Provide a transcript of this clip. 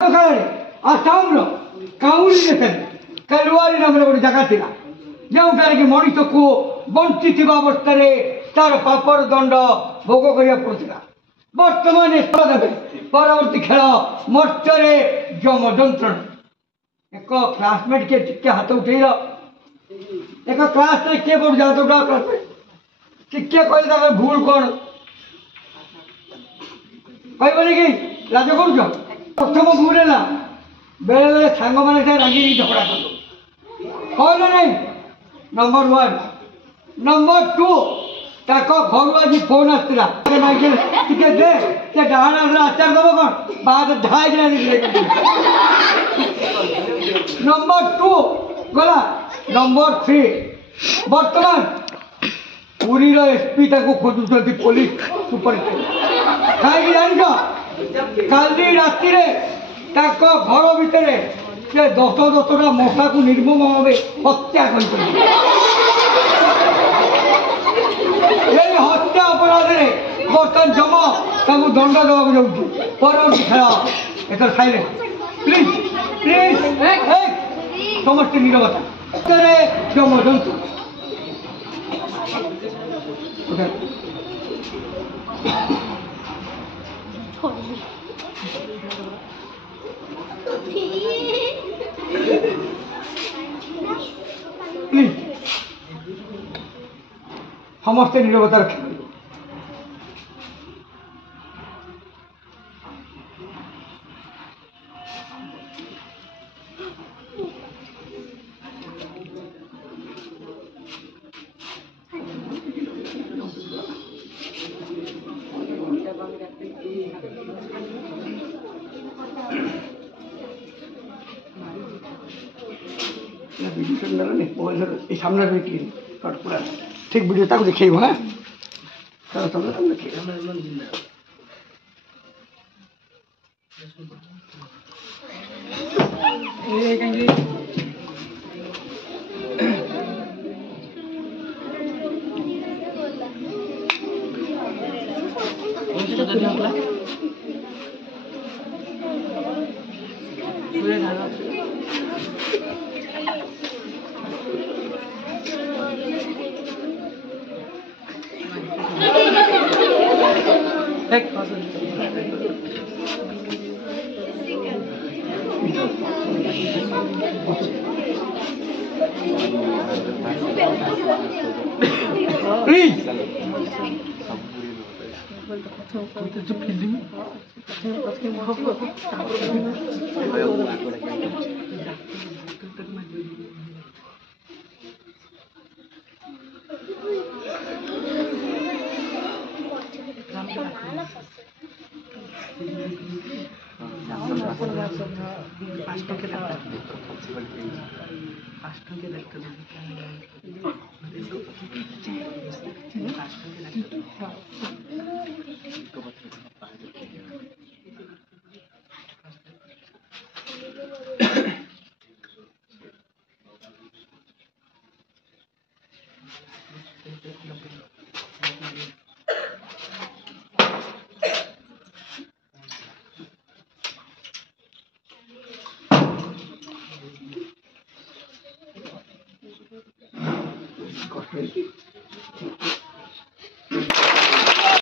Assam Kauri कलुआरी नाम गोटे जगह थी जोटार कि मनीष को बंची अवस्था तार पापर दंड भोग करा पड़ा बर्तमान देवे परवर्ती खेल मर्चरे जम जंत्रण एक क्लासमेट किए टिके हाथ उठे एक क्लास किए पढ़ू हाथ उठा क्लासमेट टिके कह भूल कौन कहबनी कि लाज कर प्रथम भूल है बेले बेले सांग मैंने रागी झगड़ा कर कहना नहीं नंबर 1 नंबर 2 घर आज फोन आसला टिके दे डाण आचार दब कौन बाद ढाई नंबर 2 गला नंबर 3 बर्तमान पुरीर एसपी खोजुंट पुलिस सुपरिटेडेंट कहीं जान काली राति घर भितर से 10-10टा मशा को निर्मम भाव हत्या कर हत्या अपराध बर्तमान जमा दंड देवाक जाऊँ परवर्ती खेल एथर साइलेंट प्लीज प्लीज समस्त नीरवता जम जंतु प्लीज समस्त नीरवता रक्षा वीडियो सामने पूरा ठीक वीडियो तक देखिए हाँ प्लीज Thank you.